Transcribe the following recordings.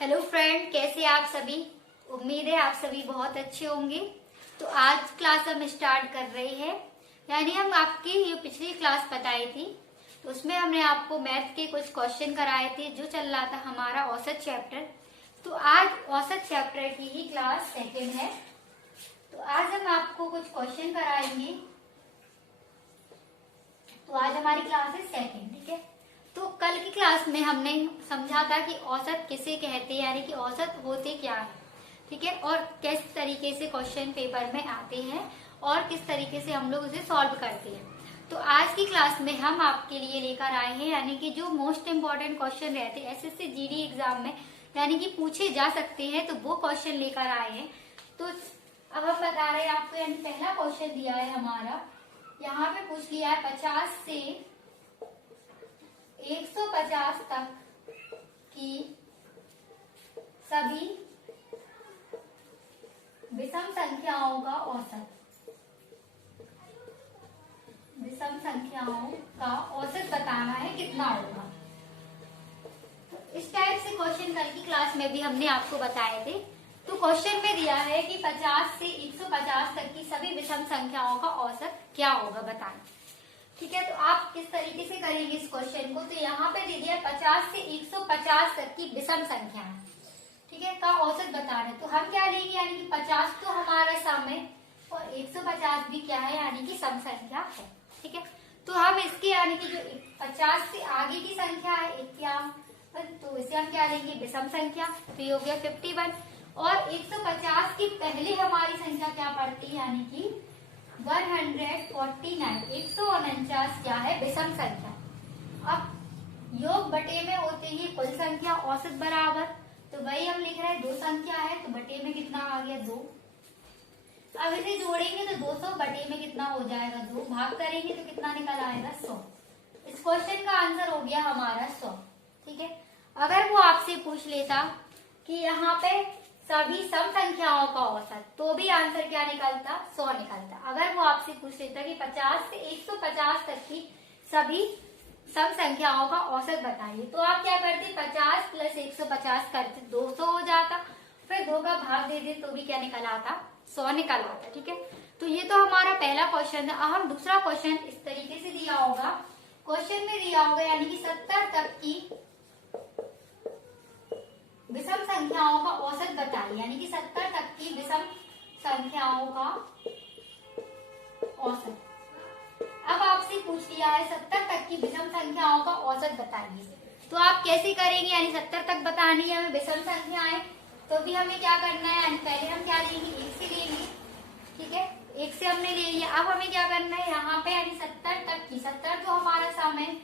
Hello friend, कैसे आप सभी। उम्मीद है आप सभी बहुत अच्छे होंगे। तो आज क्लास हम स्टार्ट कर रहे हैं, यानी हम आपकी ये पिछली क्लास बताई थी, तो उसमें हमने आपको मैथ के कुछ क्वेश्चन कराए थे जो चल रहा था हमारा औसत चैप्टर। तो आज औसत चैप्टर की ही क्लास सेकंड है। तो आज हम आपको कुछ क्वेश्चन कराएंगे। तो आज हमारी क्लास है सेकंड, ठीक है। तो कल की क्लास में हमने समझा था कि औसत किसे कहते हैं, यानी कि औसत होते क्या है, ठीक है, और किस तरीके से क्वेश्चन पेपर में आते हैं और किस तरीके से हम लोग उसे सॉल्व करते हैं। तो आज की क्लास में हम आपके लिए लेकर आए हैं, यानी कि जो मोस्ट इम्पोर्टेंट क्वेश्चन रहते हैं एसएससी जीडी एग्जाम में, यानी कि पूछे जा सकते हैं, तो वो क्वेश्चन लेकर आए हैं। तो अब हम बता रहे हैं आपको, यानी पहला क्वेश्चन दिया है हमारा, यहाँ पे पूछ लिया है 50 से 150 तक की सभी विषम संख्याओं का औसत। विषम संख्याओं का औसत बताना है, कितना होगा। तो इस टाइप से क्वेश्चन कल की क्लास में भी हमने आपको बताए थे। तो क्वेश्चन में दिया है कि 50 से 150 तक की सभी विषम संख्याओं का औसत क्या होगा, बताएं। ठीक है, तो आप किस तरीके से करेंगे इस क्वेश्चन को। तो यहाँ पे दे दिया 50 से 150 तक की विषम संख्या, ठीक है, का औसत बताना है। तो हम क्या लेंगे, यानी कि 50 तो हमारा सम है और 150 भी क्या है, यानी कि सम संख्या है, ठीक है। तो हम इसके यानी कि जो 50 से आगे की संख्या है 51, तो इसे हम क्या लेंगे, विषम संख्या। तो ये हो गया 51, और 150 की पहले हमारी संख्या क्या पड़ती है, यानी कि 149, 149 क्या है, विषम संख्या। अब योग बटे में होते ही कुल संख्या औसत बराबर, तो वही हम लिख रहे हैं, दो संख्या है तो बटे में कितना आ गया, 2। अब इसे जोड़ेंगे तो 200 बटे में कितना हो जाएगा, 2। भाग करेंगे तो कितना निकल आएगा, 100। इस क्वेश्चन का आंसर हो गया हमारा 100, ठीक है। अगर वो आपसे पूछ लेता कि यहाँ पे सभी सम संख्याओं का औसत, तो भी आंसर क्या निकलता, 100 निकलता। अगर वो आपसे पूछ लेता कि 50 से 150 तक की सभी सम संख्याओं का औसत बताइए, तो आप क्या करते, 50 प्लस 150 करते 200 हो जाता, फिर 2 का भाग दे दे तो भी क्या निकल आता, 100 निकल आता, ठीक है। तो ये तो हमारा पहला क्वेश्चन था। अब हम दूसरा क्वेश्चन इस तरीके से दिया होगा, क्वेश्चन में दिया होगा यानी कि 70 तक की विषम संख्याओं का औसत बताइए, यानी कि 70 तक की विषम संख्याओं का औसत। अब आपसे पूछ लिया है 70 तक की विषम संख्याओं का औसत बताइए, तो आप कैसे करेंगे, यानी 70 तक बतानी है हमें विषम संख्याएं, तो भी हमें क्या करना है, यानी पहले हम क्या लेंगे, 1 से लेंगे, ठीक है, 1 से हमने ले लिया। अब हमें क्या करना है यहाँ पे, यानी 70 तक की, 70 तो हमारा सम है,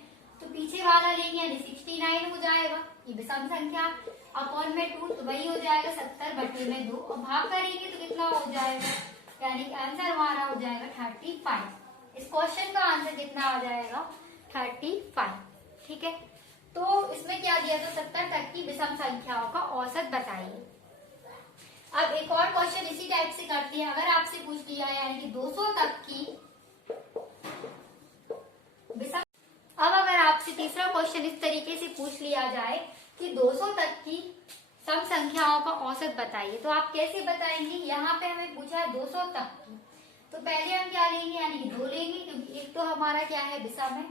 तो पीछे वाला लेंगे, यानी 69 हो जाएगा, ये विषम संख्या, अपॉन में 2, तो वही हो जाएगा 70 बटे में 2, और भाग करेंगे तो कितना हो जाएगा, यानी कि आंसर हमारा हो जाएगा 35। इस क्वेश्चन का आंसर कितना आ जाएगा, 35, ठीक है। तो इसमें क्या दिया था, 70 तक की विषम संख्याओं का औसत बताइए। अब एक और क्वेश्चन इसी टाइप से करते हैं। अगर आपसे पूछ लिया यानी कि 200 तक की विषम, अब अगर आपसे तीसरा क्वेश्चन इस तरीके से पूछ लिया जाए कि 200 तक की सम संख्याओं का औसत बताइए, तो आप कैसे बताएंगे। यहाँ पे हमें पूछा है 200 तक की, तो पहले हम क्या लेंगे, यानी कि 2 लेंगे, क्योंकि एक तो हमारा क्या है, विषम है,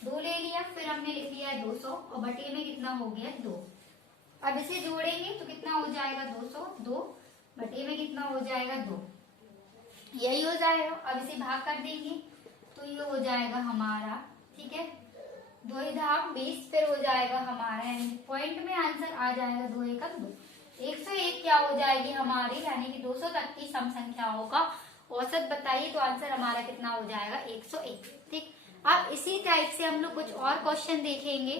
2 ले लिया, फिर हमने लिख लिया है 200, और बटे में कितना हो गया, 2। अब इसे जोड़ेंगे तो कितना हो जाएगा, 200, 2 बटे में कितना हो जाएगा, 2, यही हो जाएगा। अब इसे भाग कर देंगे तो ये हो जाएगा हमारा, ठीक है, 2 धाम 20, फिर हो जाएगा हमारा, यानी पॉइंट में आंसर आ जाएगा 2 एकम 2, 101 क्या हो जाएगी हमारी, यानी कि 200 तक की सम संख्याओं का औसत बताइए, तो आंसर हमारा कितना हो जाएगा, 101, ठीक। अब इसी टाइप से हम लोग कुछ और क्वेश्चन देखेंगे।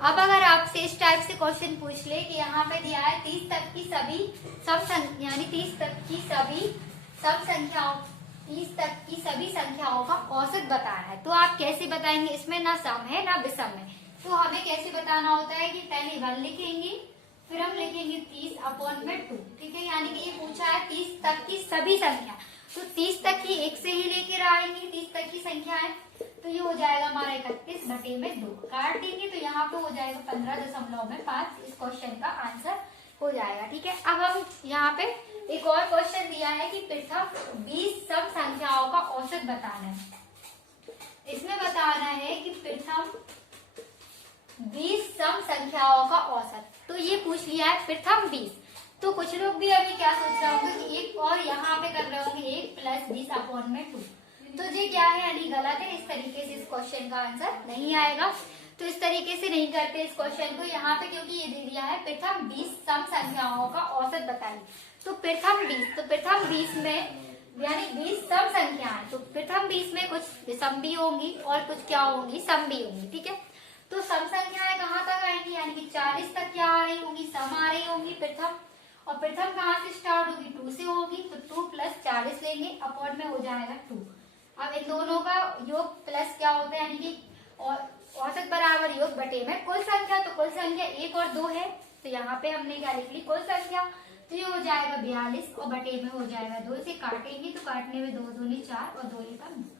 अब अगर आपसे इस टाइप से क्वेश्चन पूछ ले कि यहाँ पे दिया है 30 तक की सभी सम, यानी 30 तक की सभी सम संख्याओं, 30 तक की सभी संख्याओं का औसत बताना है, तो आप कैसे बताएंगे। इसमें ना सम है ना विषम है, तो हमें कैसे बताना होता है कि पहले 1 लिखेंगे, फिर हम लिखेंगे 30 अपॉन में 2, ठीक है। यानी कि ये पूछा है 30 तक की सभी संख्या, तो 30 तक की 1 से ही लेकर आएंगे, 30 तक की संख्या है, तो ये हो जाएगा हमारा 31 बटे में 2। काट देंगे तो यहाँ पे हो जाएगा 15.5। इस क्वेश्चन का आंसर हो जाएगा। ठीक है, अब हम यहाँ पे एक और क्वेश्चन दिया है कि पृथक 20 सम संख्याओं का औसत बताना है। इसमें बताना है कि प्रथम 20 सम संख्याओं का औसत। तो ये पूछ लिया है प्रथम 20। तो कुछ लोग भी अभी क्या सोच रहे होंगे कि एक और यहाँ पे कर रहे होंगे 1 + 20/2। तो ये क्या है, यानी गलत है। इस तरीके से इस क्वेश्चन का आंसर नहीं आएगा। तो इस तरीके से नहीं करते इस क्वेश्चन को यहाँ पे, क्योंकि ये दे दिया है प्रथम 20 सम संख्याओं का औसत बताइए। तो प्रथम 20, तो प्रथम 20 में यानी 20 सम संख्याएं, तो प्रथम 20 में कुछ विषम भी होंगी और कुछ क्या होंगी, सम भी होंगी। ठीक है, तो सम संख्याएं कहाँ तक आएंगी, यानी कि 40 तक क्या आ रही होंगी, सम आ रही होंगी प्रथम। और प्रथम कहाँ से स्टार्ट होगी, 2 से होगी। तो 2 + 40 लेंगे, अपॉन में हो जाएगा 2। अब इन दोनों का योग प्लस क्या होगा, यानी कि औसत बराबर योग बटे में कुल संख्या। तो कुल संख्या 1 और 2 है, तो यहाँ पे हमने क्या लिख ली, कुल संख्या। तो ये हो जाएगा 42 और बटे में हो जाएगा 2। से काटेंगे तो काटने में 2 दूनी 4 और 2 एकम 2।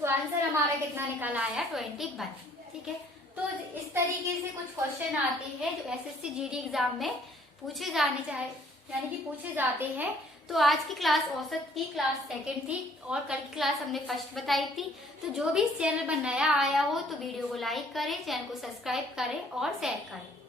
तो आंसर हमारा कितना निकल आया, 21। ठीक है, तो इस तरीके से कुछ क्वेश्चन आते हैं जो एसएससी जीडी एग्जाम में पूछे जाने चाहे, यानी कि पूछे जाते हैं। तो आज की क्लास औसत की क्लास सेकंड थी और कल की क्लास हमने फर्स्ट बताई थी। तो जो भी इस चैनल पर नया आया हो तो वीडियो को लाइक करें, चैनल को सब्सक्राइब करें और शेयर करें।